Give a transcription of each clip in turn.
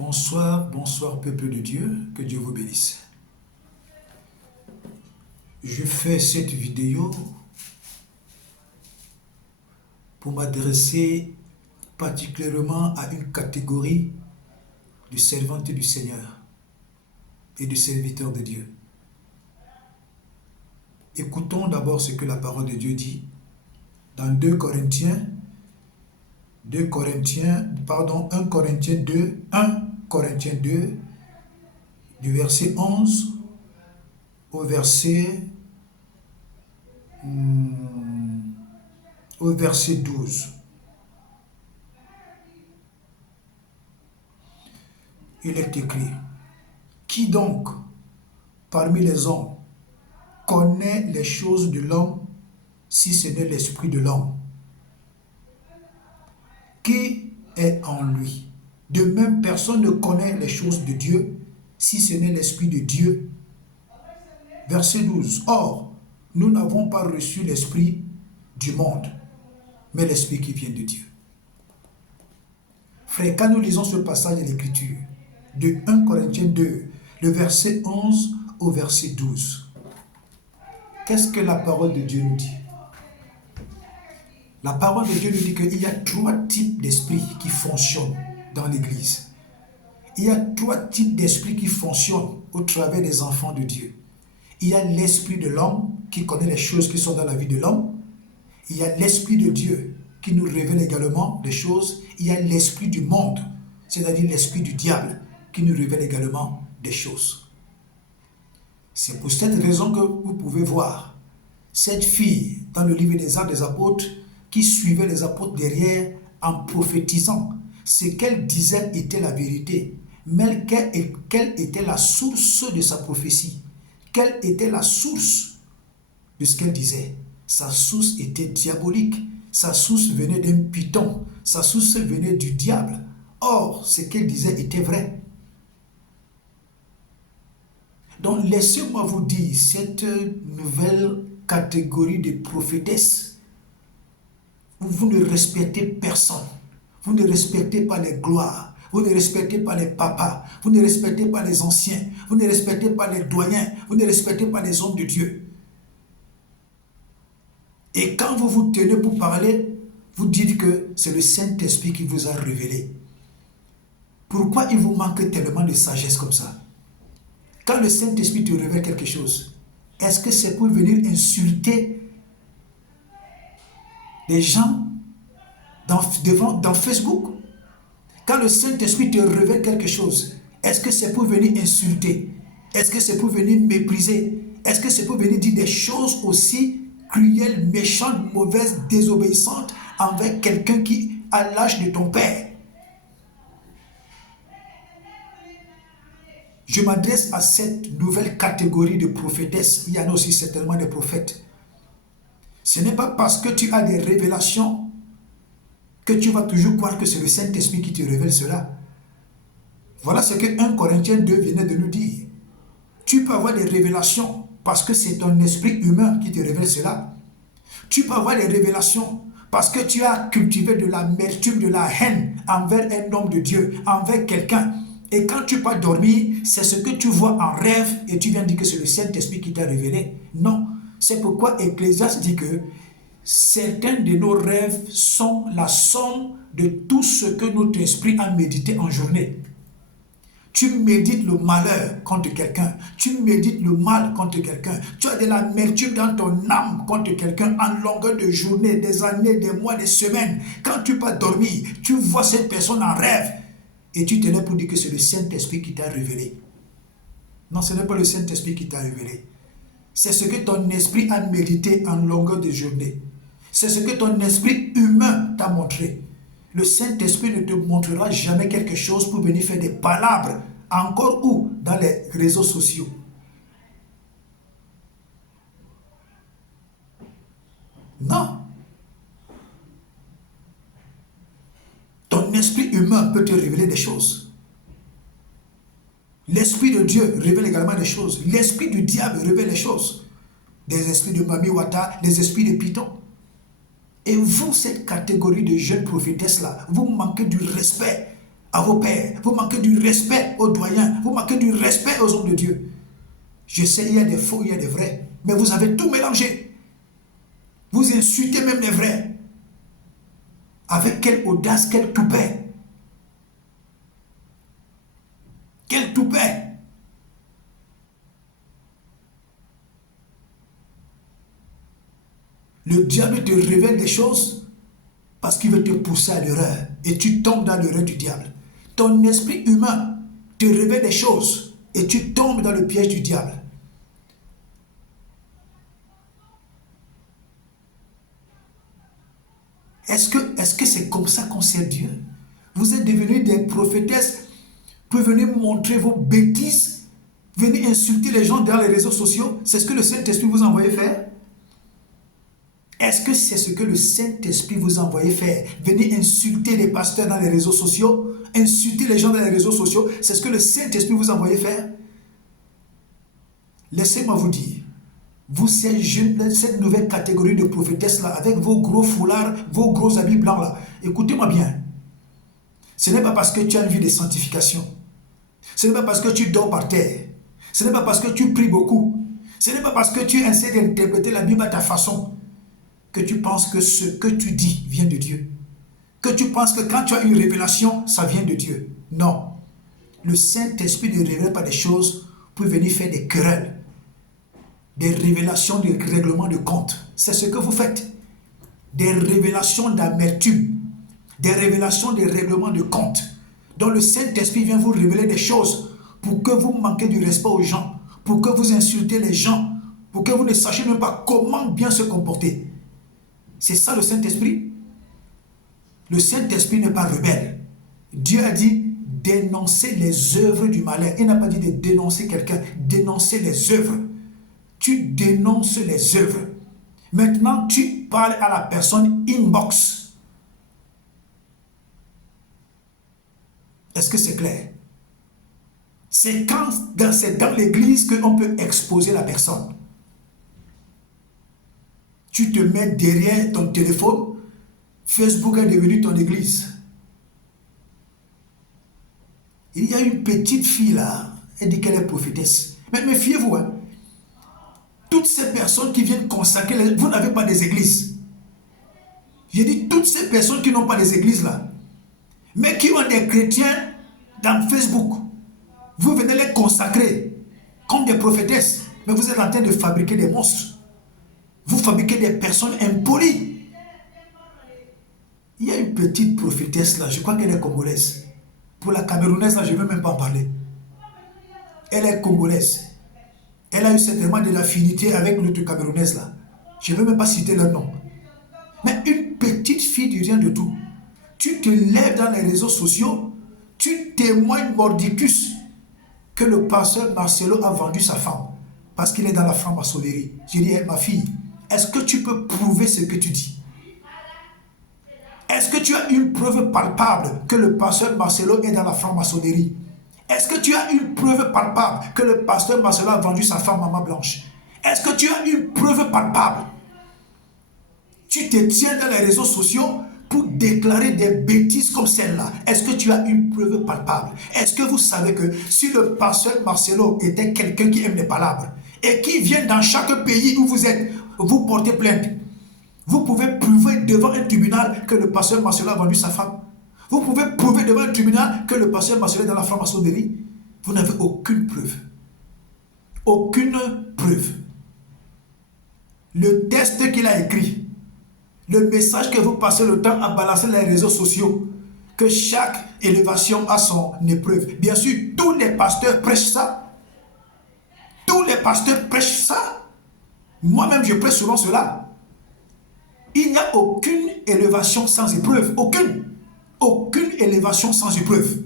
Bonsoir, bonsoir peuple de Dieu, que Dieu vous bénisse. Je fais cette vidéo pour m'adresser particulièrement à une catégorie de servantes du Seigneur et de serviteurs de Dieu. Écoutons d'abord ce que la parole de Dieu dit dans 1 Corinthiens 2, du verset 11 au verset 12. Il est écrit: Qui donc, parmi les hommes, connaît les choses de l'homme, si ce n'est l'esprit de l'homme qui est en lui? De même, personne ne connaît les choses de Dieu, si ce n'est l'esprit de Dieu. Verset 12. Or, nous n'avons pas reçu l'esprit du monde, mais l'esprit qui vient de Dieu. Frère, quand nous lisons ce passage de l'Écriture, de 1 Corinthiens 2, le verset 11 au verset 12, qu'est-ce que la parole de Dieu nous dit? La parole de Dieu nous dit qu'il y a 3 types d'esprits qui fonctionnent dans l'Église. Il y a 3 types d'esprits qui fonctionnent au travers des enfants de Dieu. Il y a l'esprit de l'homme qui connaît les choses qui sont dans la vie de l'homme. Il y a l'esprit de Dieu qui nous révèle également des choses. Il y a l'esprit du monde, c'est-à-dire l'esprit du diable, qui nous révèle également des choses. C'est pour cette raison que vous pouvez voir cette fille dans le livre des Actes des Apôtres qui suivait les apôtres derrière en prophétisant. Ce qu'elle disait était la vérité, mais quelle était la source de sa prophétie? Quelle était la source de ce qu'elle disait? Sa source était diabolique, sa source venait d'un python, sa source venait du diable. Or, ce qu'elle disait était vrai. Donc, laissez-moi vous dire, cette nouvelle catégorie de prophétesses, vous ne respectez personne. Vous ne respectez pas les gloires. Vous ne respectez pas les papas. Vous ne respectez pas les anciens. Vous ne respectez pas les doyens. Vous ne respectez pas les hommes de Dieu. Et quand vous vous tenez pour parler, vous dites que c'est le Saint-Esprit qui vous a révélé. Pourquoi il vous manque tellement de sagesse comme ça? Quand le Saint-Esprit te révèle quelque chose, est-ce que c'est pour venir insulter les gens dans Facebook? Quand le Saint-Esprit te révèle quelque chose, est-ce que c'est pour venir insulter? Est-ce que c'est pour venir mépriser? Est-ce que c'est pour venir dire des choses aussi cruelles, méchantes, mauvaises, désobéissantes envers quelqu'un qui a l'âge de ton père? Je m'adresse à cette nouvelle catégorie de prophétesses. Il y en a aussi certainement des prophètes. Ce n'est pas parce que tu as des révélations que tu vas toujours croire que c'est le Saint-Esprit qui te révèle cela. Voilà ce que 1 Corinthiens 2 venait de nous dire. Tu peux avoir des révélations parce que c'est ton esprit humain qui te révèle cela. Tu peux avoir des révélations parce que tu as cultivé de l'amertume, de la haine envers un homme de Dieu, envers quelqu'un. Et quand tu vas dormir, c'est ce que tu vois en rêve et tu viens dire que c'est le Saint-Esprit qui t'a révélé. Non. C'est pourquoi Ecclésiaste dit que certains de nos rêves sont la somme de tout ce que notre esprit a médité en journée. Tu médites le malheur contre quelqu'un, tu médites le mal contre quelqu'un, tu as de l'amertume dans ton âme contre quelqu'un en longueur de journée, des années, des mois, des semaines. Quand tu vas dormir, tu vois cette personne en rêve et tu te lèves pour dire que c'est le Saint-Esprit qui t'a révélé. Non, ce n'est pas le Saint-Esprit qui t'a révélé. C'est ce que ton esprit a médité en longueur de journée. C'est ce que ton esprit humain t'a montré. Le Saint-Esprit ne te montrera jamais quelque chose pour venir faire des palabres, encore où? Dans les réseaux sociaux. Non. Ton esprit humain peut te révéler des choses. L'Esprit de Dieu révèle également des choses. L'Esprit du diable révèle les choses. Des esprits de Mami Wata, des esprits de Python. Et vous, cette catégorie de jeunes prophétesses-là, vous manquez du respect à vos pères, vous manquez du respect aux doyens, vous manquez du respect aux hommes de Dieu. Je sais, il y a des faux, il y a des vrais, mais vous avez tout mélangé. Vous insultez même les vrais. Avec quelle audace, quel toupet. Quel toupet. Le diable te révèle des choses parce qu'il veut te pousser à l'erreur. Et tu tombes dans l'erreur du diable. Ton esprit humain te révèle des choses et tu tombes dans le piège du diable. Est-ce que c'est comme ça qu'on sert Dieu? Vous êtes devenus des prophétesses pour venir montrer vos bêtises, venir insulter les gens dans les réseaux sociaux. C'est ce que le Saint-Esprit vous a envoyé faire? Est-ce que c'est ce que le Saint-Esprit vous a envoyé faire? Venir insulter les pasteurs dans les réseaux sociaux, insulter les gens dans les réseaux sociaux, c'est ce que le Saint-Esprit vous a envoyé faire? Laissez-moi vous dire, vous, cette nouvelle catégorie de prophétesses là, avec vos gros foulards, vos gros habits blancs là, écoutez-moi bien. Ce n'est pas parce que tu as une vie de sanctification. Ce n'est pas parce que tu dors par terre. Ce n'est pas parce que tu pries beaucoup. Ce n'est pas parce que tu essaies d'interpréter la Bible à ta façon que tu penses que ce que tu dis vient de Dieu. Que tu penses que quand tu as une révélation, ça vient de Dieu. Non. Le Saint-Esprit ne révèle pas des choses pour venir faire des querelles, des révélations, des règlements de compte. C'est ce que vous faites. Des révélations d'amertume, des révélations des règlements de compte. Donc le Saint-Esprit vient vous révéler des choses pour que vous manquez du respect aux gens, pour que vous insultez les gens, pour que vous ne sachiez même pas comment bien se comporter. C'est ça le Saint-Esprit. Le Saint-Esprit n'est pas rebelle. Dieu a dit dénoncer les œuvres du malin. Il n'a pas dit de dénoncer quelqu'un, dénoncer les œuvres. Tu dénonces les œuvres. Maintenant, tu parles à la personne inbox. Est-ce que c'est clair? C'est dans l'église qu'on peut exposer la personne. Tu te mets derrière ton téléphone, Facebook est devenu ton église. Il y a une petite fille là, elle dit qu'elle est prophétesse. Mais méfiez-vous, hein. Toutes ces personnes qui viennent consacrer, vous n'avez pas des églises. J'ai dit toutes ces personnes qui n'ont pas des églises là, mais qui ont des chrétiens dans Facebook. Vous venez les consacrer comme des prophétesses, mais vous êtes en train de fabriquer des monstres. Vous fabriquez des personnes impolies. Il y a une petite prophétesse là, je crois qu'elle est congolaise. Pour la camerounaise là, je ne vais même pas en parler. Elle est congolaise. Elle a eu certainement de l'affinité avec l'autre camerounaise là. Je ne vais même pas citer leur nom. Mais une petite fille du rien de tout. Tu te lèves dans les réseaux sociaux, tu témoignes mordicus que le pasteur Marcelo a vendu sa femme parce qu'il est dans la franc-maçonnerie. J'ai dit, hey, ma fille, est-ce que tu peux prouver ce que tu dis? Est-ce que tu as une preuve palpable que le pasteur Marcelo est dans la franc-maçonnerie? Est-ce que tu as une preuve palpable que le pasteur Marcelo a vendu sa femme Maman Blanche? Est-ce que tu as une preuve palpable? Tu te tiens dans les réseaux sociaux pour déclarer des bêtises comme celle-là. Est-ce que tu as une preuve palpable? Est-ce que vous savez que si le pasteur Marcelo était quelqu'un qui aime les palabres et qui vient dans chaque pays où vous êtes, vous portez plainte, vous pouvez prouver devant un tribunal que le pasteur Marcelo a vendu sa femme? Vous pouvez prouver devant un tribunal que le pasteur Marcelo est dans la franc-maçonnerie? Vous n'avez aucune preuve. Aucune preuve. Le texte qu'il a écrit, le message que vous passez le temps à balancer les réseaux sociaux, que chaque élévation a son épreuve. Bien sûr, tous les pasteurs prêchent ça. Tous les pasteurs prêchent ça. Moi-même, je prêche souvent cela. Il n'y a aucune élévation sans épreuve. Aucune. Aucune élévation sans épreuve.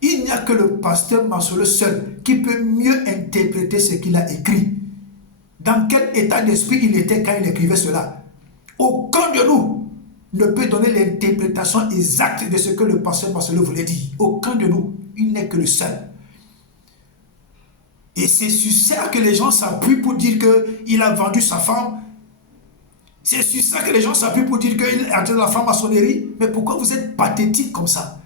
Il n'y a que le pasteur Marcelo seul qui peut mieux interpréter ce qu'il a écrit. Dans quel état d'esprit il était quand il écrivait cela? Aucun de nous ne peut donner l'interprétation exacte de ce que le pasteur Marcelo voulait dire. Aucun de nous. Il n'est que le seul. Et c'est sur ça que les gens s'appuient pour dire qu'il a vendu sa femme. C'est sur ça que les gens s'appuient pour dire qu'il est entré dans la franc-maçonnerie. Mais pourquoi vous êtes pathétique comme ça?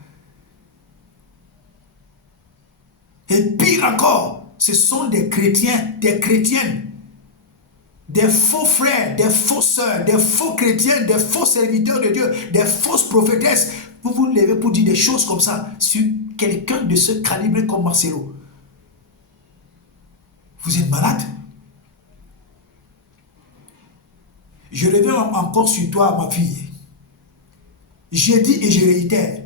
Et pire encore, ce sont des chrétiens, des chrétiennes, des faux frères, des faux sœurs, des faux chrétiens, des faux serviteurs de Dieu, des fausses prophétesses. Vous vous levez pour dire des choses comme ça sur quelqu'un de ce calibre comme Marcelo. Vous êtes malade? Je reviens encore sur toi, ma fille. J'ai dit et je réitère.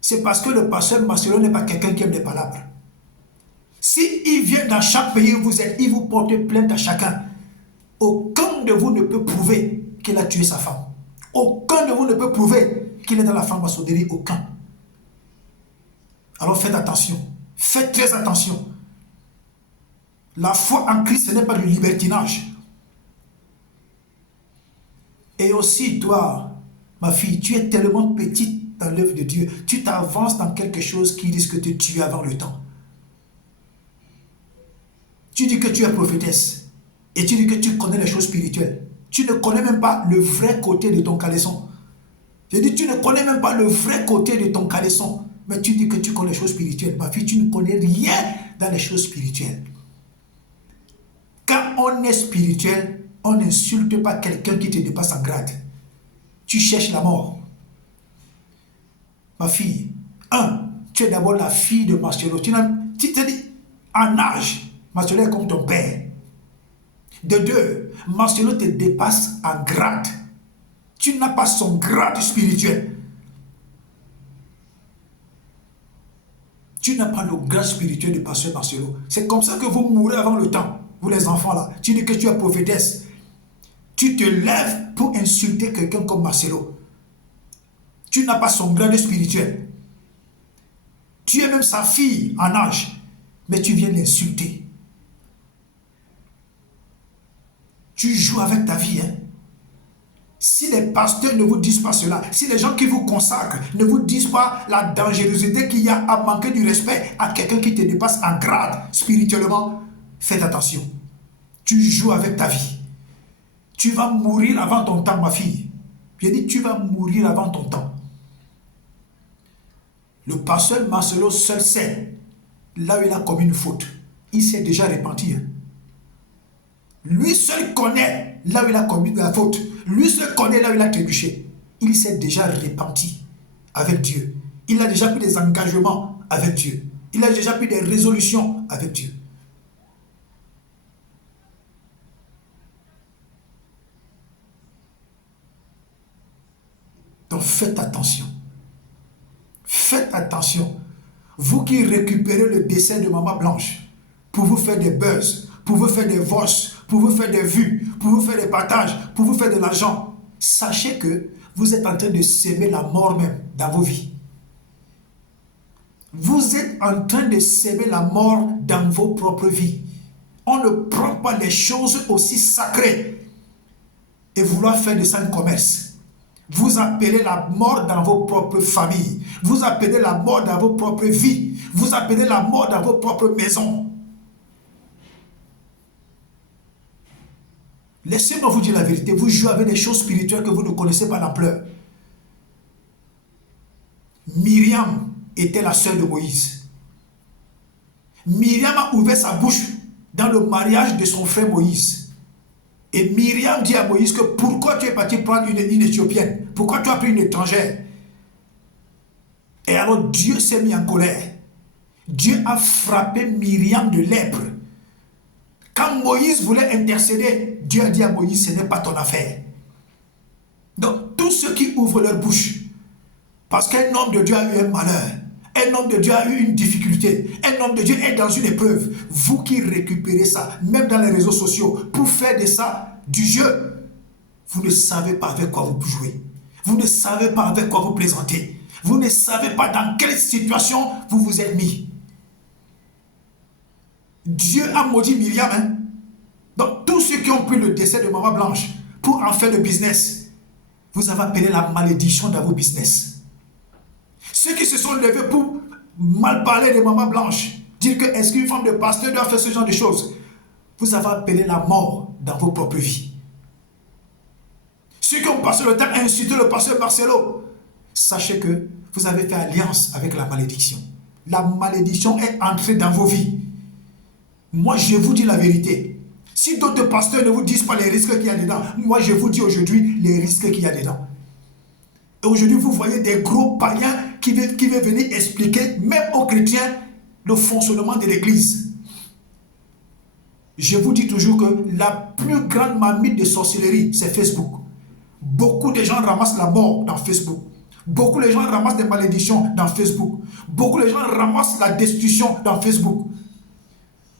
C'est parce que le pasteur Marcelo n'est pas quelqu'un qui aime les palabres. S'il vient dans chaque pays où vous êtes, il vous porte plainte à chacun. Aucun de vous ne peut prouver qu'il a tué sa femme. Aucun de vous ne peut prouver qu'il est dans la franc-maçonnerie. Aucun. Alors faites attention. Faites très attention. La foi en Christ, ce n'est pas du libertinage. Et aussi, toi, ma fille, tu es tellement petite dans l'œuvre de Dieu. Tu t'avances dans quelque chose qui risque de te tuer avant le temps. Tu dis que tu es prophétesse. Et tu dis que tu connais les choses spirituelles. Tu ne connais même pas le vrai côté de ton caleçon. Je dis, tu ne connais même pas le vrai côté de ton caleçon. Mais tu dis que tu connais les choses spirituelles. Ma fille, tu ne connais rien dans les choses spirituelles. Quand on est spirituel, on n'insulte pas quelqu'un qui te dépasse en grade. Tu cherches la mort. Ma fille, tu es d'abord la fille de Marcelo. Tu te dis, en âge, Marcelo est comme ton père. De deux, Marcelo te dépasse en grade. Tu n'as pas son grade spirituel. Tu n'as pas le grade spirituel de pasteur Marcelo. C'est comme ça que vous mourrez avant le temps. Vous les enfants là. Tu dis que tu es prophétesse. Tu te lèves pour insulter quelqu'un comme Marcelo. Tu n'as pas son grade spirituel. Tu es même sa fille en âge. Mais tu viens l'insulter. Tu joues avec ta vie. Si les pasteurs ne vous disent pas cela, si les gens qui vous consacrent ne vous disent pas la dangerosité qu'il y a à manquer du respect à quelqu'un qui te dépasse en grade spirituellement, faites attention. Tu joues avec ta vie. Tu vas mourir avant ton temps, ma fille. J'ai dit, tu vas mourir avant ton temps. Le pasteur Marcelo seul sait là où il a commis une faute. Il s'est déjà repenti. Lui seul connaît là où il a commis la faute. Lui seul connaît là où il a trébuché. Il s'est déjà repenti avec Dieu. Il a déjà pris des engagements avec Dieu. Il a déjà pris des résolutions avec Dieu. Donc faites attention. Faites attention. Vous qui récupérez le décès de Maman Blanche pour vous faire des buzz, pour vous faire des voices, pour vous faire des vues, pour vous faire des partages, pour vous faire de l'argent, sachez que vous êtes en train de s'aimer la mort même dans vos vies. Vous êtes en train de s'aimer la mort dans vos propres vies. On ne prend pas les choses aussi sacrées et vouloir faire de ça un commerce. Vous appelez la mort dans vos propres familles. Vous appelez la mort dans vos propres vies. Vous appelez la mort dans vos propres maisons. Laissez-moi vous dire la vérité. Vous jouez avec des choses spirituelles que vous ne connaissez pas l'ampleur. Myriam était la sœur de Moïse. Myriam a ouvert sa bouche dans le mariage de son frère Moïse. Et Myriam dit à Moïse que pourquoi tu es parti prendre une Éthiopienne? Pourquoi tu as pris une étrangère? Et alors Dieu s'est mis en colère. Dieu a frappé Myriam de lèpre. Quand Moïse voulait intercéder, Dieu a dit à Moïse, ce n'est pas ton affaire. Donc tous ceux qui ouvrent leur bouche, parce qu'un homme de Dieu a eu un malheur, un homme de Dieu a eu une difficulté, un homme de Dieu est dans une épreuve, vous qui récupérez ça, même dans les réseaux sociaux, pour faire de ça du jeu, vous ne savez pas avec quoi vous jouez. Vous ne savez pas avec quoi vous présentez. Vous ne savez pas dans quelle situation vous vous êtes mis. Dieu a maudit Myriam. Donc tous ceux qui ont pris le décès de Maman Blanche pour en faire le business, vous avez appelé la malédiction dans vos business. Ceux qui se sont levés pour mal parler de Maman Blanche, dire que est-ce qu'une femme de pasteur doit faire ce genre de choses, vous avez appelé la mort dans vos propres vies. Ceux qui ont passé le temps à insulter le pasteur Marcelo, sachez que vous avez fait alliance avec la malédiction. La malédiction est entrée dans vos vies. Moi, je vous dis la vérité. Si d'autres pasteurs ne vous disent pas les risques qu'il y a dedans, moi, je vous dis aujourd'hui les risques qu'il y a dedans. Et aujourd'hui, vous voyez des gros païens qui veulent venir expliquer, même aux chrétiens, le fonctionnement de l'Église. Je vous dis toujours que la plus grande mamie de sorcellerie, c'est Facebook. Beaucoup de gens ramassent la mort dans Facebook. Beaucoup de gens ramassent des malédictions dans Facebook. Beaucoup de gens ramassent la destruction dans Facebook.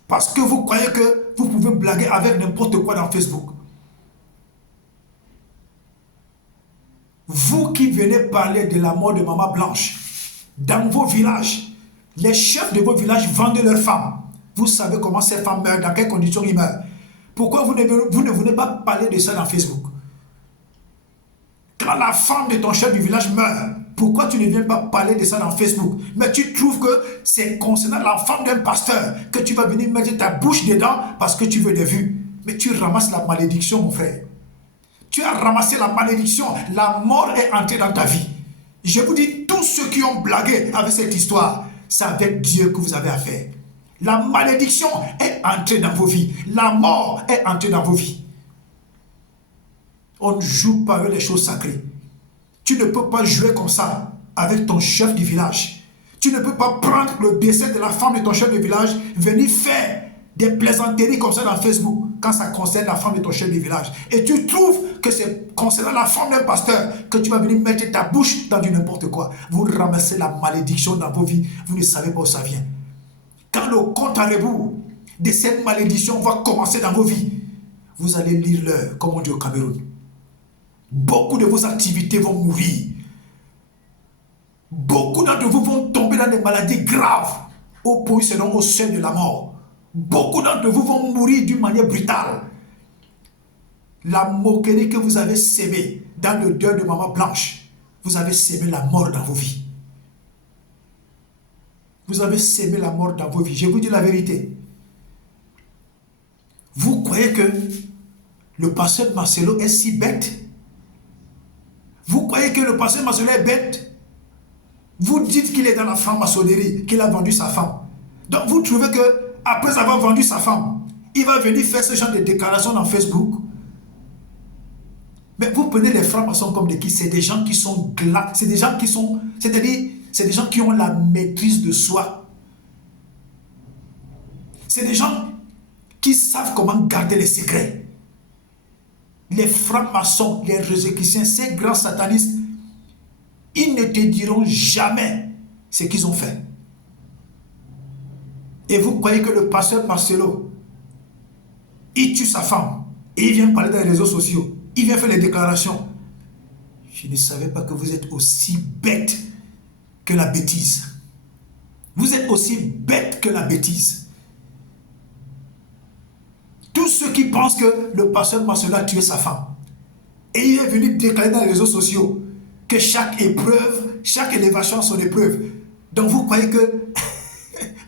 Parce que vous croyez que vous pouvez blaguer avec n'importe quoi dans Facebook. Vous qui venez parler de la mort de Maman Blanche, dans vos villages, les chefs de vos villages vendent leurs femmes. Vous savez comment ces femmes meurent, dans quelles conditions ils meurent. Pourquoi vous ne venez pas parler de ça dans Facebook? Quand la femme de ton chef du village meurt, pourquoi tu ne viens pas parler de ça dans Facebook? Mais tu trouves que c'est concernant la femme d'un pasteur que tu vas venir mettre ta bouche dedans parce que tu veux des vues. Mais tu ramasses la malédiction, mon frère. Tu as ramassé la malédiction. La mort est entrée dans ta vie. Je vous dis, tous ceux qui ont blagué avec cette histoire, c'est avec Dieu que vous avez affaire. La malédiction est entrée dans vos vies. La mort est entrée dans vos vies. On ne joue pas avec les choses sacrées. Tu ne peux pas jouer comme ça avec ton chef du village. Tu ne peux pas prendre le décès de la femme de ton chef de village, venir faire des plaisanteries comme ça dans Facebook quand ça concerne la femme de ton chef de village. Et tu trouves que c'est concernant la femme d'un pasteur que tu vas venir mettre ta bouche dans du n'importe quoi. Vous ramassez la malédiction dans vos vies. Vous ne savez pas où ça vient. Quand le compte à rebours de cette malédiction va commencer dans vos vies, vous allez lire l'heure, comme on dit au Cameroun. Beaucoup de vos activités vont mourir. Beaucoup d'entre vous vont tomber dans des maladies graves au point où ils seront au seuil de la mort. Beaucoup d'entre vous vont mourir d'une manière brutale. La moquerie que vous avez sémée dans le deuil de Maman Blanche, vous avez sémé la mort dans vos vies. Vous avez sémé la mort dans vos vies. Je vous dis la vérité. Vous croyez que le pasteur Marcelo est si bête? Vous croyez que le pasteur Marcelo est bête? Vous dites qu'il est dans la franc-maçonnerie, qu'il a vendu sa femme. Donc vous trouvez que après avoir vendu sa femme, il va venir faire ce genre de déclaration dans Facebook? Mais vous prenez les francs-maçons comme de qui? C'est des gens qui sont glaces, c'est des gens qui sont, c'est-à-dire, c'est des gens qui ont la maîtrise de soi. C'est des gens qui savent comment garder les secrets. Les francs-maçons, les rosicruciens, ces grands satanistes, ils ne te diront jamais ce qu'ils ont fait. Et vous croyez que le pasteur Marcelo, il tue sa femme et il vient parler dans les réseaux sociaux, il vient faire les déclarations. Je ne savais pas que vous êtes aussi bête que la bêtise. Vous êtes aussi bête que la bêtise. Tous ceux qui pensent que le pasteur Marcelo a tué sa femme et il est venu déclarer dans les réseaux sociaux que chaque épreuve, chaque élévation a son épreuve. Donc vous croyez que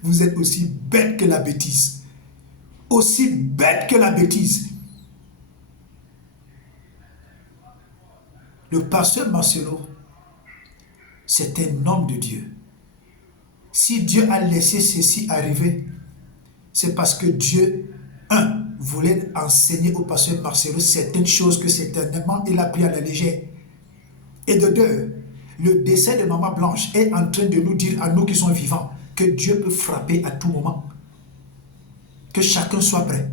vous êtes aussi bête que la bêtise. Aussi bête que la bêtise. Le pasteur Marcelo, c'est un homme de Dieu. Si Dieu a laissé ceci arriver, c'est parce que Dieu, voulait enseigner au pasteur Marcelo certaines choses que certainement il a pris à la légère. Et de deux, le décès de Maman Blanche est en train de nous dire à nous qui sommes vivants que Dieu peut frapper à tout moment. Que chacun soit prêt.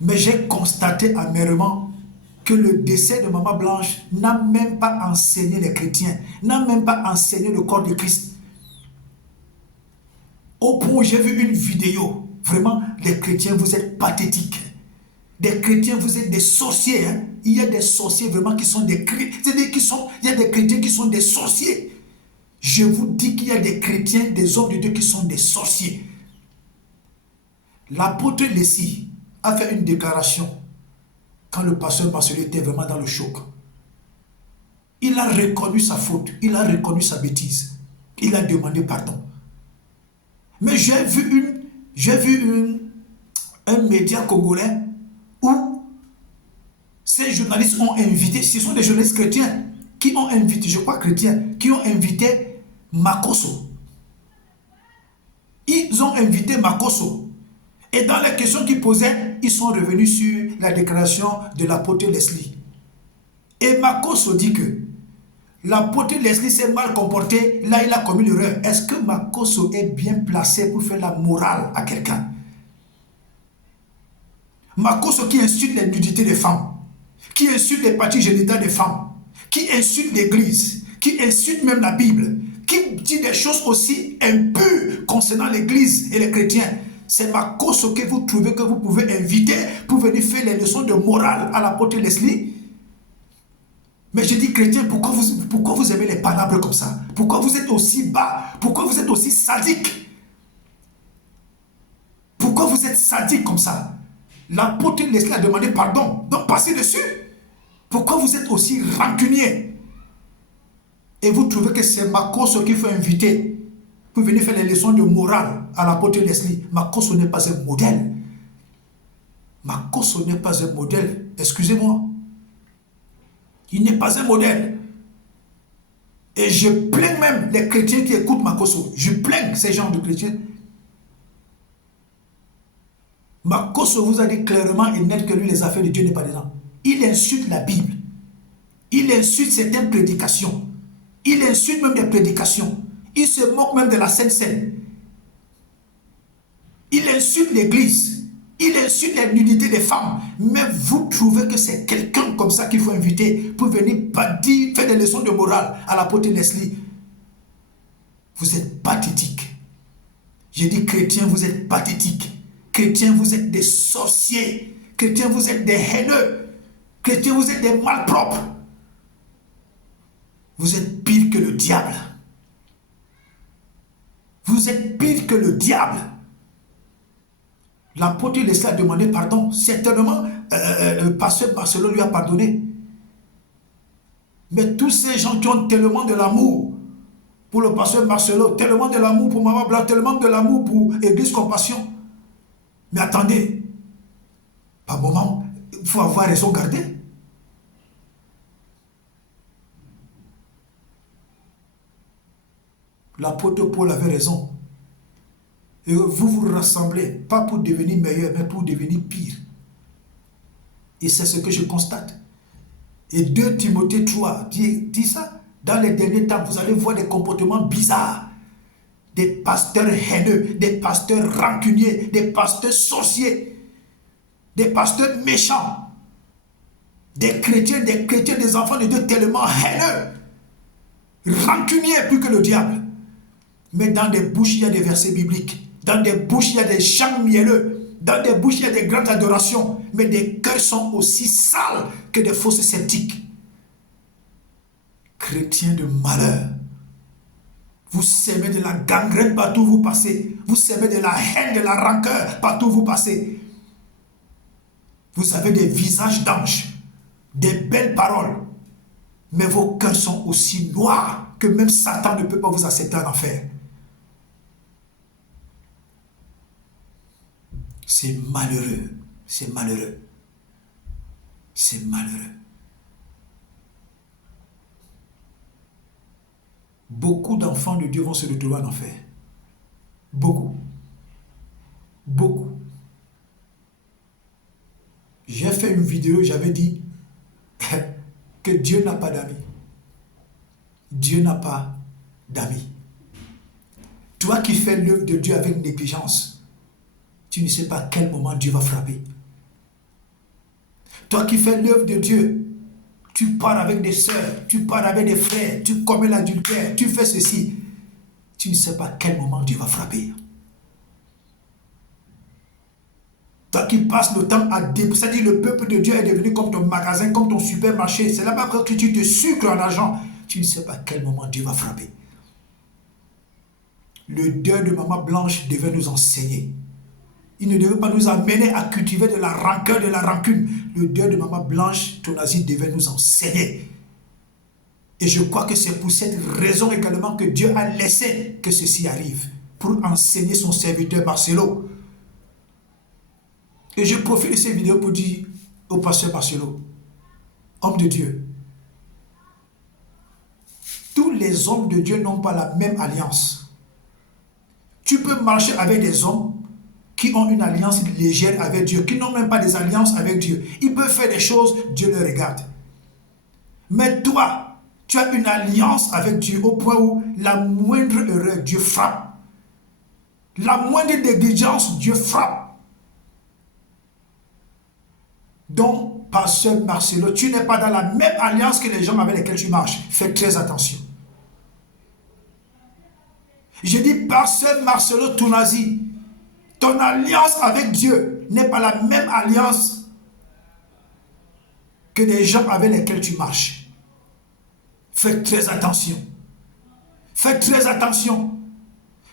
Mais j'ai constaté amèrement que le décès de Maman Blanche n'a même pas enseigné les chrétiens, n'a même pas enseigné le corps de Christ. Au point où j'ai vu une vidéo, vraiment, les chrétiens, vous êtes pathétiques. Des chrétiens, vous êtes des sorciers. Hein? Il y a des sorciers vraiment qui sont des chrétiens. Il y a des chrétiens qui sont des sorciers. Je vous dis qu'il y a des chrétiens, des hommes de Dieu qui sont des sorciers. L'apôtre Leslie a fait une déclaration quand le pasteur Marcelo était vraiment dans le choc. Il a reconnu sa faute, il a reconnu sa bêtise. Il a demandé pardon. Mais j'ai vu un média congolais où ces journalistes ont invité, ce sont des journalistes chrétiens qui ont invité, je crois chrétiens, qui ont invité Makosso. Ils ont invité Makosso. Et dans les questions qu'ils posaient, ils sont revenus sur la déclaration de l'apôtre Leslie. Et Makosso dit que l'apôtre Leslie s'est mal comporté, là il a commis l'erreur. Est-ce que Makosso est bien placé pour faire la morale à quelqu'un? Makosso qui insulte les nudités des femmes, qui insulte les parties génitales des femmes, qui insulte l'église, qui insulte même la Bible, qui dit des choses aussi impures concernant l'église et les chrétiens. C'est Makosso que vous trouvez que vous pouvez inviter pour venir faire les leçons de morale à l'apôtre Leslie? Mais je dis chrétien, pourquoi vous aimez les palabres comme ça? Pourquoi vous êtes aussi bas? Pourquoi vous êtes aussi sadique? Pourquoi vous êtes sadique comme ça? L'apôtre Leslie a demandé pardon, donc passez dessus. Pourquoi vous êtes aussi rancunier? Et vous trouvez que c'est Makosso qu'il faut inviter pour venir faire les leçons de morale à l'apôtre Leslie? Makosso n'est pas un modèle. Makosso n'est pas un modèle. Excusez-moi. Il n'est pas un modèle. Et je plains même les chrétiens qui écoutent Makosso. Je plains ces gens de chrétiens. Makosso vous a dit clairement et net que lui, les affaires de Dieu n'est pas dedans. Il insulte la Bible. Il insulte certaines prédications. Il insulte même des prédications. Il se moque même de la Sainte Seine. Il insulte l'église. Il insulte les nudités des femmes. Mais vous trouvez que c'est quelqu'un comme ça qu'il faut inviter pour venir dire, faire des leçons de morale à l'apôtre Leslie? Vous êtes pathétique. J'ai dit chrétiens, vous êtes pathétique. Chrétiens, vous êtes des sorciers. Chrétiens, vous êtes des haineux. Chrétiens, vous êtes des malpropres. Vous êtes pire que le diable. Vous êtes pire que le diable. L'apôtre Leslie a demandé pardon. Certainement, le pasteur Marcelo lui a pardonné. Mais tous ces gens qui ont tellement de l'amour pour le pasteur Marcelo, tellement de l'amour pour Maman Blanc, tellement de l'amour pour Église Compassion. Mais attendez, par moment, il faut avoir raison gardée. L'apôtre Paul avait raison. Et vous vous rassemblez, pas pour devenir meilleur, mais pour devenir pire. Et c'est ce que je constate. Et 2 Timothée 3 dit ça. Dans les derniers temps, vous allez voir des comportements bizarres. Des pasteurs haineux, des pasteurs rancuniers, des pasteurs sorciers, des pasteurs méchants, des chrétiens, des enfants de Dieu tellement haineux, rancuniers plus que le diable. Mais dans des bouches, il y a des versets bibliques. Dans des bouches, il y a des chants mielleux. Dans des bouches, il y a des grandes adorations. Mais des cœurs sont aussi sales que des fausses sceptiques. Chrétiens de malheur. Vous sèmez de la gangrène partout où vous passez. Vous sèmez de la haine, de la rancœur partout où vous passez. Vous avez des visages d'anges, des belles paroles. Mais vos cœurs sont aussi noirs que même Satan ne peut pas vous accepter en enfer. C'est malheureux. C'est malheureux. C'est malheureux. Beaucoup d'enfants de Dieu vont se retrouver en enfer. Beaucoup. Beaucoup. J'ai fait une vidéo, j'avais dit que Dieu n'a pas d'amis. Dieu n'a pas d'amis. Toi qui fais l'œuvre de Dieu avec négligence, tu ne sais pas à quel moment Dieu va frapper. Toi qui fais l'œuvre de Dieu, tu pars avec des sœurs, tu pars avec des frères, tu commets l'adultère, tu fais ceci. Tu ne sais pas à quel moment Dieu va frapper. Toi qui passes le temps à dépenser, c'est-à-dire le peuple de Dieu est devenu comme ton magasin, comme ton supermarché. C'est là-bas que tu te sucres en argent. Tu ne sais pas à quel moment Dieu va frapper. Le deuil de Maman Blanche devait nous enseigner. Il ne devait pas nous amener à cultiver de la rancœur, de la rancune. Le deuil de Maman Blanche Tonazi devait nous enseigner. Et je crois que c'est pour cette raison également que Dieu a laissé que ceci arrive. Pour enseigner son serviteur Marcelo. Et je profite de ces vidéos pour dire au pasteur Marcelo, homme de Dieu, tous les hommes de Dieu n'ont pas la même alliance. Tu peux marcher avec des hommes qui ont une alliance légère avec Dieu, qui n'ont même pas des alliances avec Dieu. Ils peuvent faire des choses, Dieu les regarde. Mais toi, tu as une alliance avec Dieu au point où la moindre erreur, Dieu frappe. La moindre négligence, Dieu frappe. Donc, pasteur Marcelo, tu n'es pas dans la même alliance que les gens avec lesquels tu marches. Fais très attention. Je dis, pasteur Marcelo Tounazi, ton alliance avec Dieu n'est pas la même alliance que des gens avec lesquels tu marches. Fais très attention. Fais très attention.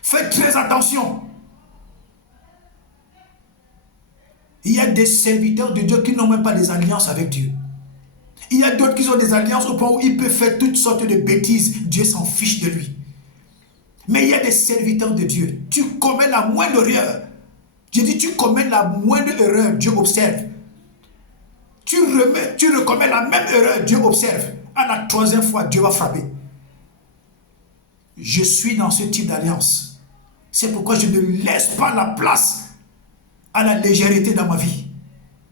Fais très attention. Il y a des serviteurs de Dieu qui n'ont même pas des alliances avec Dieu. Il y a d'autres qui ont des alliances au point où ils peuvent faire toutes sortes de bêtises. Dieu s'en fiche de lui. Mais il y a des serviteurs de Dieu. Tu commets la moindre erreur. Je dis, tu commets la moindre erreur, Dieu observe. Tu recommets la même erreur, Dieu observe. À la troisième fois, Dieu va frapper. Je suis dans ce type d'alliance. C'est pourquoi je ne laisse pas la place à la légèreté dans ma vie.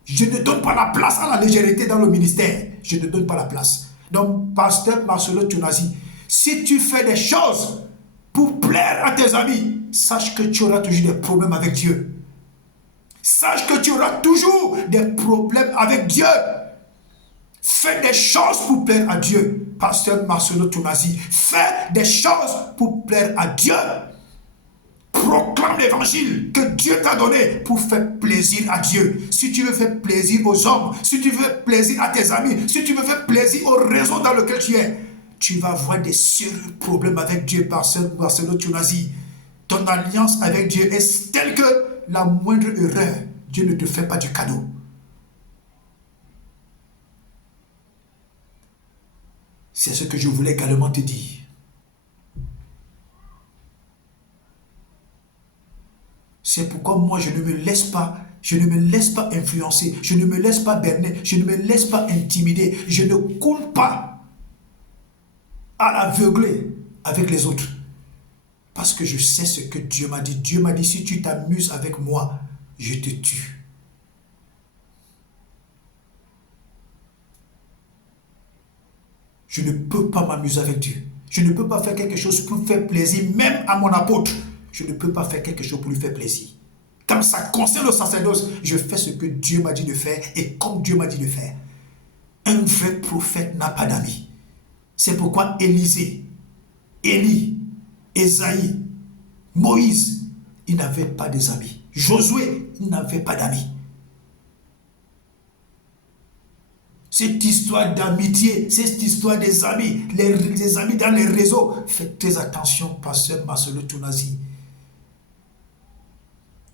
Je ne donne pas la place à la légèreté dans le ministère. Je ne donne pas la place. Donc, pasteur Marcelo Tounazi, si tu fais des choses pour plaire à tes amis, sache que tu auras toujours des problèmes avec Dieu. Sache que tu auras toujours des problèmes avec Dieu. Fais des choses pour plaire à Dieu. Pasteur Marcelo Tounazi, fais des choses pour plaire à Dieu. Proclame l'évangile que Dieu t'a donné pour faire plaisir à Dieu. Si tu veux faire plaisir aux hommes, si tu veux faire plaisir à tes amis, si tu veux faire plaisir au réseau dans lequel tu es, tu vas avoir des sérieux problèmes avec Dieu, pasteur Marcelo Tounazi. Ton alliance avec Dieu est telle que la moindre erreur, Dieu ne te fait pas du cadeau. C'est ce que je voulais également te dire. C'est pourquoi moi je ne me laisse pas influencer, je ne me laisse pas berner, je ne me laisse pas intimider, je ne coule pas à l'aveugle avec les autres. Parce que je sais ce que Dieu m'a dit. Dieu m'a dit, si tu t'amuses avec moi, je te tue. Je ne peux pas m'amuser avec Dieu. Je ne peux pas faire quelque chose pour faire plaisir, même à mon apôtre. Je ne peux pas faire quelque chose pour lui faire plaisir. Quand ça concerne le sacerdoce, je fais ce que Dieu m'a dit de faire et comme Dieu m'a dit de faire. Un vrai prophète n'a pas d'amis. C'est pourquoi Élisée, Élie, Esaïe, Moïse, ils n'avaient pas des amis. Josué, ils n'avaient pas d'amis. Cette histoire d'amitié, cette histoire des amis, les amis dans les réseaux, faites très attention, pasteur Marcelo Tounazi.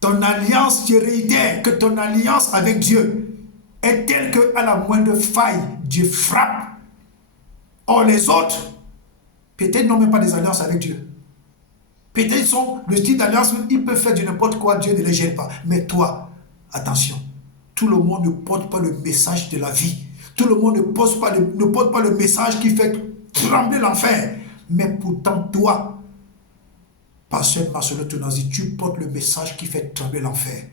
Ton alliance, je réitère que ton alliance avec Dieu est telle qu'à la moindre faille, Dieu frappe. Or les autres, peut-être n'ont même pas des alliances avec Dieu. Peut-être ils sont le style d'alliance, ils peuvent faire du n'importe quoi, Dieu ne les gêne pas. Mais toi, attention, tout le monde ne porte pas le message de la vie. Tout le monde ne porte pas le message qui fait trembler l'enfer. Mais pourtant, toi, pasteur Marcelo Tounazi, tu portes le message qui fait trembler l'enfer.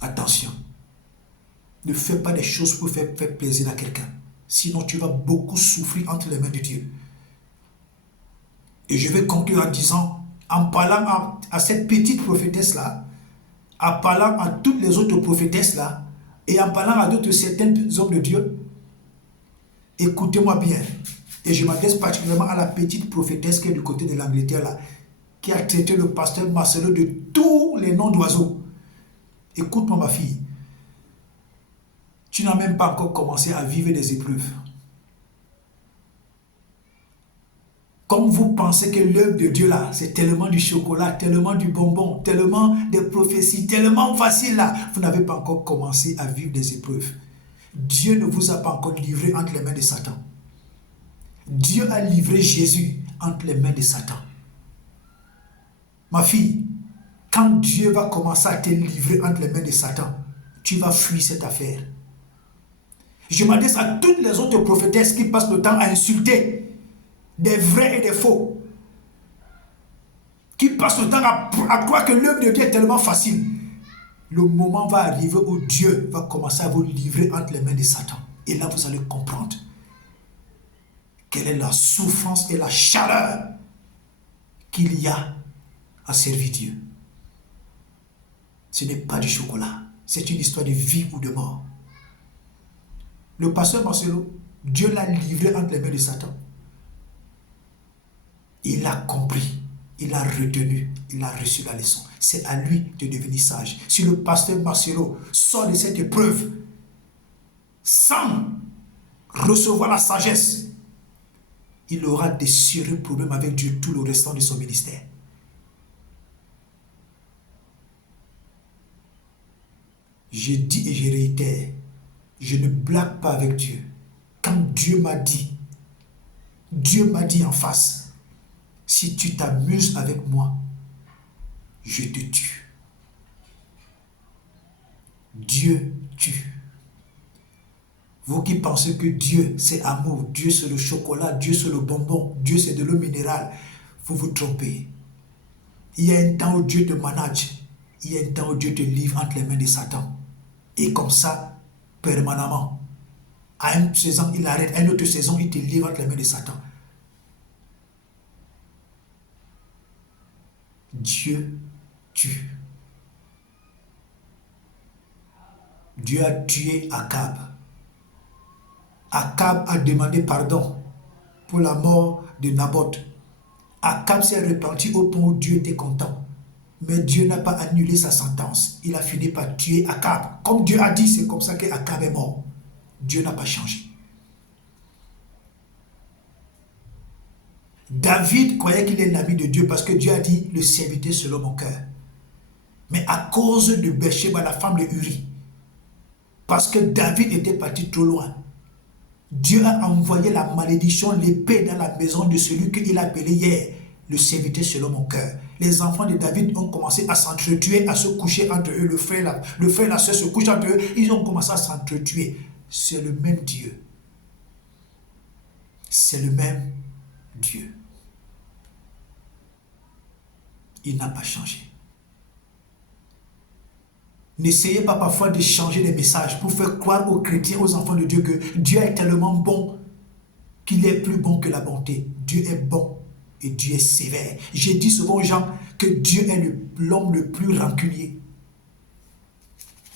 Attention. Ne fais pas des choses pour faire plaisir à quelqu'un. Sinon, tu vas beaucoup souffrir entre les mains de Dieu. Et je vais conclure en disant, en parlant à cette petite prophétesse-là, en parlant à toutes les autres prophétesses-là, et en parlant à d'autres certains hommes de Dieu, écoutez-moi bien. Et je m'adresse particulièrement à la petite prophétesse qui est du côté de l'Angleterre, là, qui a traité le pasteur Marcelo de tous les noms d'oiseaux. Écoute-moi, ma fille. Tu n'as même pas encore commencé à vivre des épreuves. Comme vous pensez que l'œuvre de Dieu là, c'est tellement du chocolat, tellement du bonbon, tellement des prophéties, tellement facile là, vous n'avez pas encore commencé à vivre des épreuves. Dieu ne vous a pas encore livré entre les mains de Satan. Dieu a livré Jésus entre les mains de Satan. Ma fille, Quand Dieu va commencer à te livrer entre les mains de Satan, tu vas fuir cette affaire. Je m'adresse à toutes les autres prophétesses qui passent le temps à insulter des vrais et des faux, qui passent le temps à croire que l'œuvre de Dieu est tellement facile. Le moment va arriver où Dieu va commencer à vous livrer entre les mains de Satan. Et là, vous allez comprendre quelle est la souffrance et la chaleur qu'il y a à servir Dieu. Ce n'est pas du chocolat. C'est une histoire de vie ou de mort. Le pasteur Marcelo, Dieu l'a livré entre les mains de Satan. Il a compris, il a retenu, il a reçu la leçon. C'est à lui de devenir sage. Si le pasteur Marcelo sort de cette épreuve sans recevoir la sagesse, il aura des sérieux problèmes avec Dieu tout le restant de son ministère. Je dis et je réitère, je ne blague pas avec Dieu. Quand Dieu m'a dit en face, si tu t'amuses avec moi, je te tue. Dieu tue. Vous qui pensez que Dieu c'est amour, Dieu c'est le chocolat, Dieu c'est le bonbon, Dieu c'est de l'eau minérale, vous vous trompez. Il y a un temps où Dieu te manage, il y a un temps où Dieu te livre entre les mains de Satan. Et comme ça, permanemment. À une saison, il arrête. À une autre saison, il te livre entre les mains de Satan. Dieu tue. Dieu a tué Akab. Akab a demandé pardon pour la mort de Naboth. Akab s'est repenti au point où Dieu était content. Mais Dieu n'a pas annulé sa sentence. Il a fini par tuer Akab. Comme Dieu a dit, c'est comme ça qu'Akab est mort. Dieu n'a pas changé. David croyait qu'il est l'ami de Dieu parce que Dieu a dit le serviteur selon mon cœur. Mais à cause de Bathsheba, la femme de Uri, parce que David était parti trop loin, Dieu a envoyé la malédiction, l'épée dans la maison de celui qu'il a appelé hier le serviteur selon mon cœur. Les enfants de David ont commencé à s'entretuer, à se coucher entre eux. Le frère et la soeur se couchent entre eux. Ils ont commencé à s'entretuer. C'est le même Dieu. C'est le même Dieu. Il n'a pas changé. N'essayez pas parfois de changer les messages pour faire croire aux chrétiens, aux enfants de Dieu que Dieu est tellement bon qu'il est plus bon que la bonté. Dieu est bon. Et Dieu est sévère. J'ai dit souvent aux gens que Dieu est l'homme le plus rancunier.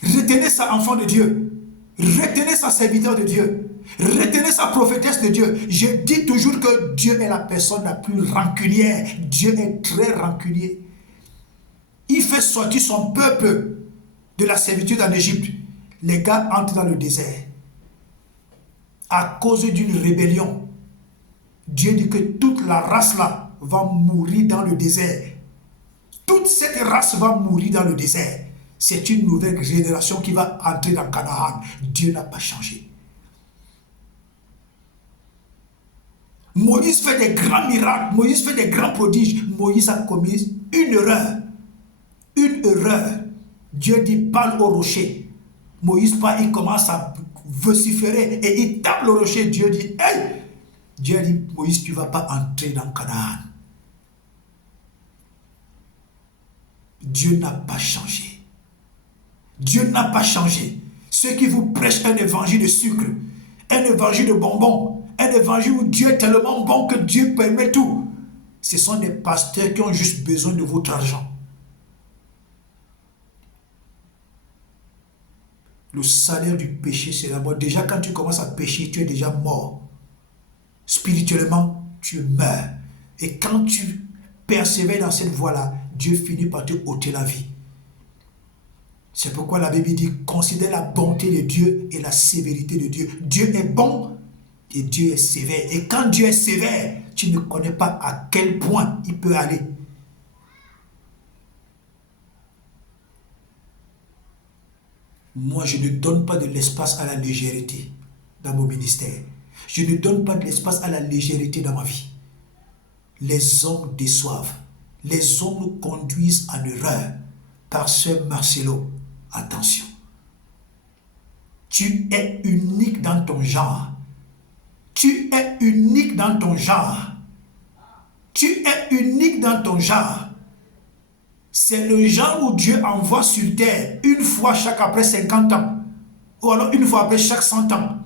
Retenez ça, enfant de Dieu. Retenez ça, serviteur de Dieu. Retenez ça, prophétesse de Dieu. Je dis toujours que Dieu est la personne la plus rancunière. Dieu est très rancunier. Il fait sortir son peuple de la servitude en Égypte. Les gars entrent dans le désert. À cause d'une rébellion. Dieu dit que toute la race là va mourir dans le désert. Toute cette race va mourir dans le désert. C'est une nouvelle génération qui va entrer dans Canaan. Dieu n'a pas changé. Moïse fait des grands miracles. Moïse fait des grands prodiges. Moïse a commis une erreur. Une erreur. Dieu dit parle au rocher. Moïse parle, il commence à vociférer et il tape le rocher. Dieu dit hey! Dieu a dit, Moïse, tu ne vas pas entrer dans Canaan. Dieu n'a pas changé. Dieu n'a pas changé. Ceux qui vous prêchent un évangile de sucre, un évangile de bonbons, un évangile où Dieu est tellement bon que Dieu permet tout, ce sont des pasteurs qui ont juste besoin de votre argent. Le salaire du péché, c'est la mort. Déjà, quand tu commences à pécher, tu es déjà mort. Spirituellement, tu meurs. Et quand tu persévères dans cette voie-là, Dieu finit par te ôter la vie. C'est pourquoi la Bible dit, considère la bonté de Dieu et la sévérité de Dieu. Dieu est bon et Dieu est sévère. Et quand Dieu est sévère, tu ne connais pas à quel point il peut aller. Moi, je ne donne pas de l'espace à la légèreté dans mon ministère. Je ne donne pas de l'espace à la légèreté dans ma vie. Les hommes déçoivent. Les hommes nous conduisent en erreur. Pasteur Marcelo, attention. Tu es unique dans ton genre. Tu es unique dans ton genre. Tu es unique dans ton genre. C'est le genre où Dieu envoie sur terre une fois chaque après 50 ans. Ou alors une fois après chaque 100 ans.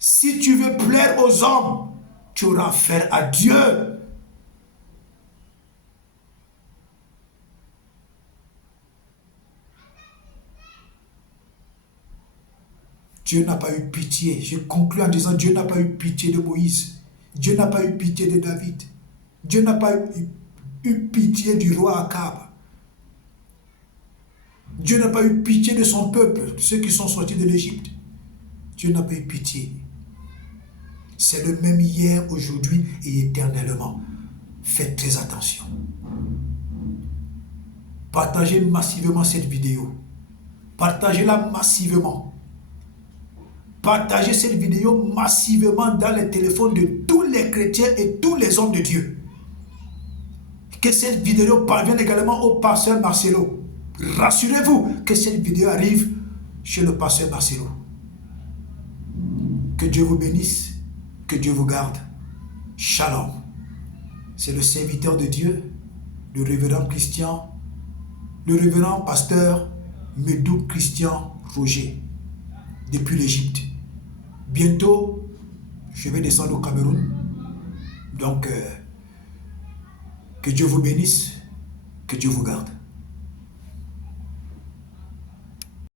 Si tu veux plaire aux hommes, tu auras affaire à Dieu. Dieu n'a pas eu pitié. Je conclus en disant Dieu n'a pas eu pitié de Moïse. Dieu n'a pas eu pitié de David. Dieu n'a pas eu pitié du roi Akab. Dieu n'a pas eu pitié de son peuple, ceux qui sont sortis de l'Égypte. Dieu n'a pas eu pitié. C'est le même hier, aujourd'hui et éternellement. Faites très attention. Partagez massivement cette vidéo. Partagez-la massivement. Partagez cette vidéo massivement dans les téléphones de tous les chrétiens et tous les hommes de Dieu. Que cette vidéo parvienne également au pasteur Marcelo. Rassurez-vous que cette vidéo arrive chez le pasteur Marcelo. Que Dieu vous bénisse, que Dieu vous garde. Shalom. C'est le serviteur de Dieu, le révérend Christian, le révérend pasteur Medou Christian Roger, depuis l'Égypte. Bientôt, je vais descendre au Cameroun. Donc, que Dieu vous bénisse, que Dieu vous garde.